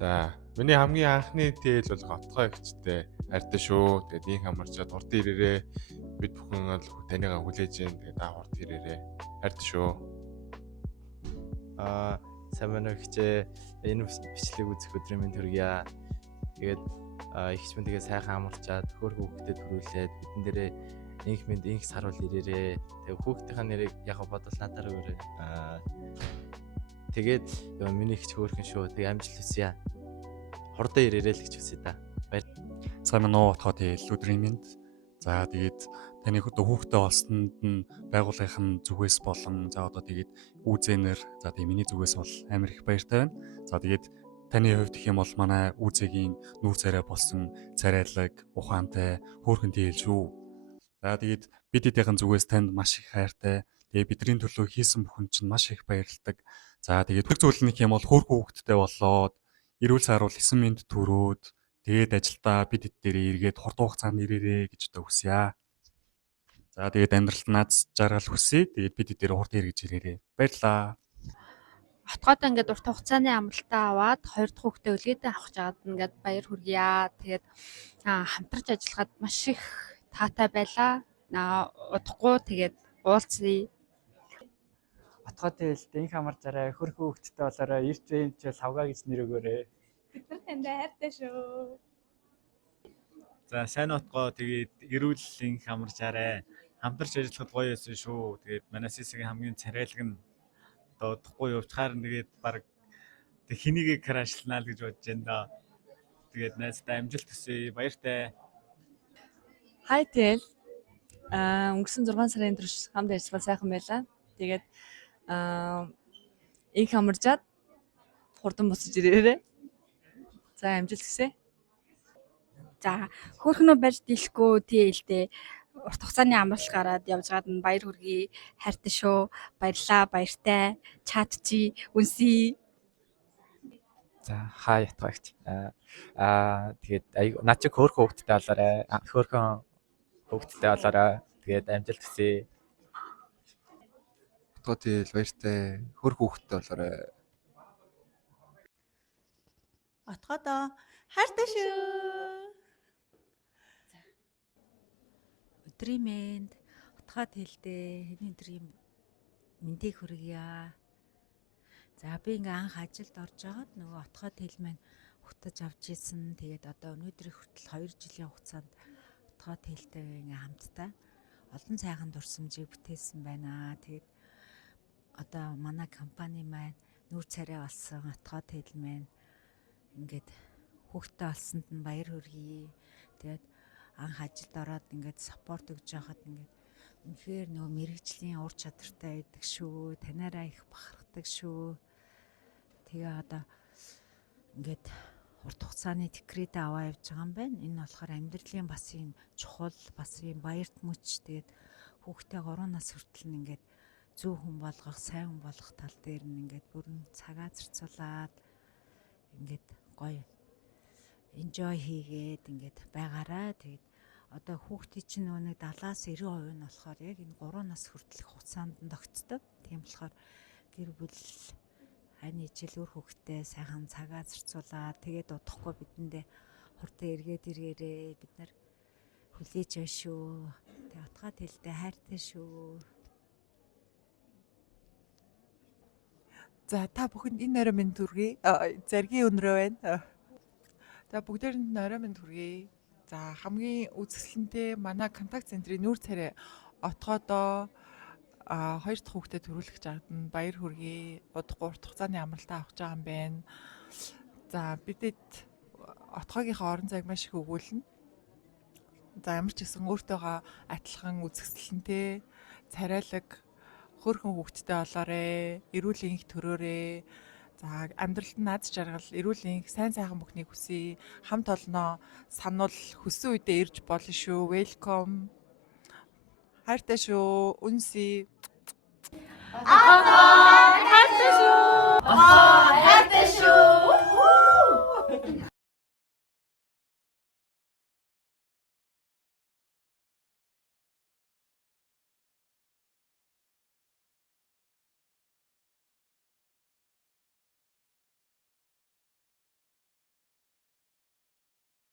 За, миний хамгийн анхны тэл бол готгоо ихчтэй хайртай шүү. Тэгээд инх амарчаад хурд ирээрээ бид бүхэн бол танийгаа хүлээж гин. Тэгээд хурд ирээрээ хайртай шүү. Сайн байна уу хичээ. Энэ бичлэг үзэх өдрийн мэнд хүргье. Тэгээд ихч минь тэгээ сайхан амарчаад хөр хүүхдэд төрүүлээд бидэн дээрээ инх минь инх сарвал ирээрээ. Тэгээ хүүхдийнхаа нэрийг яг бодол надаар өгөөрэй. Тэгээд миний ихч хөөрхөн шүү. Тэгээ амжилт хүсье. Хурдан ирээрээ л гэж хүсье та. Сайн байна уу отгоо тэгэл өдрийн мэнд. За тэгээд таны хүүхдээ болсонд нь байгууллагын зүгээс болон за одоо тэгээд үүзэнэр за тэгээд миний зүгээс бол амар их баяртай байна. За тэгээд таны хувьд гэх юм бол манай үүзэгийн нүүр царай болсон царайлаг ухаантай хөөрхөн тэгэл шүү. За тэгээд бид эдийн зүгээс танд маш их хайртай. Тэгээд бидний төлөө хийсэн бүхэн чинь маш их баярлалдаг. За тэгээд бүх зүйл нэг юм бол хөөрхөн хүүхдтэй болоод эрүүл саруул 9 минут төрөөд тэгээд ажилдаа бид хэд дээрээ эргээд хурдан хугацаанд ирээрээ гэж одоо хүсье. За тэгээд амьдралд наац жаргал хүсье. Тэгээд бид хэд дээрээ хурдан эргэж ирээрээ. Баярлалаа. Отгоодоо ингээд урт хугацааны амралтаа аваад хоёр дахь хүүхдээ үлгээдээ авах жагаад ингээд баяр хүргье. Тэгээд хамтарч ажиллахад маш их таатай байлаа. Удахгүй тэгээд уулзъя. Отгоо тэгэл инх амарчаарай хөрхөн хүүхдтэй болоорой эрт бэмч савгаа гэж нэр өгөөрэй. Бид нар танд хайртай шүү. За сайн утгаа тэгээд эрүүл инх амарчаарай. Хамтарч ажиллахад гоё байсан шүү. Тэгээд манай сисгийн хамгийн царайлаг нь одоо удахгүй явчихаар тэгээд баг хинийгээ крашлнаа л гэж бодож байна да. Тэгээд найзтай амжилт хүсье. Баяртай. Хай тэл. Өнгөрсөн 6 сарын турш хамт ажиллагаа сайхан байлаа. Тэгээд инх амарчаад хурдан босож ирээрээ. За амжилт хүсье. За хөөрхнөө барьж дийлэхгүй тийэлдээ урт хугацааны амралт гараад явж байгаад нь баяр хүргэе. Хайртай шүү. Баярлаа, баяртай. Чатчи, үнсий. За хаа ятгаагч. Тэгээд над чиг хөөрхөн хүүхдтэй болоорой. Хөөрхөн хүүхдтэй болоорой. Тэгээд амжилт хүсье. Отгоо тэгэл баяртай хөр хүүхдтэй болоорой. Отгоодоо хайртай шүү. Өдрийн мэнд утгаа тэлдээ хэний өдрийн мэндийг хүргье. За би ингээ анх ажилд орж байгаад нөгөө утгаа тэл маань хутаж авч ийсэн. Тэгээд одоо өнөөдрийн хүртэл 2 жилийн хугацаанд утгаа тэлтэй ингээ хамтдаа олон сайхан дурсамжийг бүтээсэн байна. Тэгээд одоо манай компани маань нүүр царай болсон утгаа тэл маань ингээд хүүхдтэй олсонд нь баяр хүргэе. Тэгээд анх ажилд ороод ингээд саппорт өгж байхад ингээд үнэхээр нөгөө мэрэгжлийн ур чадвартай байдаг шүү. Танаараа их бахархдаг шүү. Тэгээ одоо ингээд урт хугацааны декрет аваа явж байгаа юм байна. Энэ болохоор амьдралын бас юм чухал, бас юм баярт мөч. Тэгээд хүүхдээ 3 нас хүртэл нь ингээд зөв хүн болгох, сайн хүн болгох тал дээр нь ингээд бүрэн цагаа зарцуулаад ингээд гоё enjoy хийгээд ингээд байгаарай. Тэгээд одоо хүүхдийн чинь нэг 70-аас 90% нь болохоор яг энэ 3 нас хүртэлх хугацаанд нь тогтдог. Тийм болохоор гэр бүл хань ижил өөр хүүхдээ сайхан цагаа зарцуулаад тэгээд удахгүй бидэндээ хурдан эргээд ирээрээ. Бид нар хүлээж байна шүү. Тэгээд утгаа тэлдээ хайртай шүү. За та бүхэнд энэ орой минь хүргэе. Заргийн өнрөө байна. За бүгдээрэнд орой минь хүргэе. За хамгийн үзэсгэлэнтэй манай контакт центрийн нүүр царай отгоодоо 2 дахь хүүхдэд төрүүлэх жагад нь баяр хүргэе. Удахгүй урт хугацааны амралтаа авах жагаан байна. За бидэд отгоогийнхаа орон зайг маш их өгүүлнэ. За ямар ч гэсэн өөртөөгөө адилхан үзэсгэлэнтэй царайлаг хөөрхөн хүүхдтэй болоорой. Эрүүл инх төрөөрэй. За амьдралд нь наад жаргал, эрүүл инх, сайн сайхан бүхнийг хүсье. Хамт олноо сануул хүссэн үедээ ирж болно шүү. Welcome. Хайртай шүү. Үнсий. Хайртай шүү. Хайртай шүү.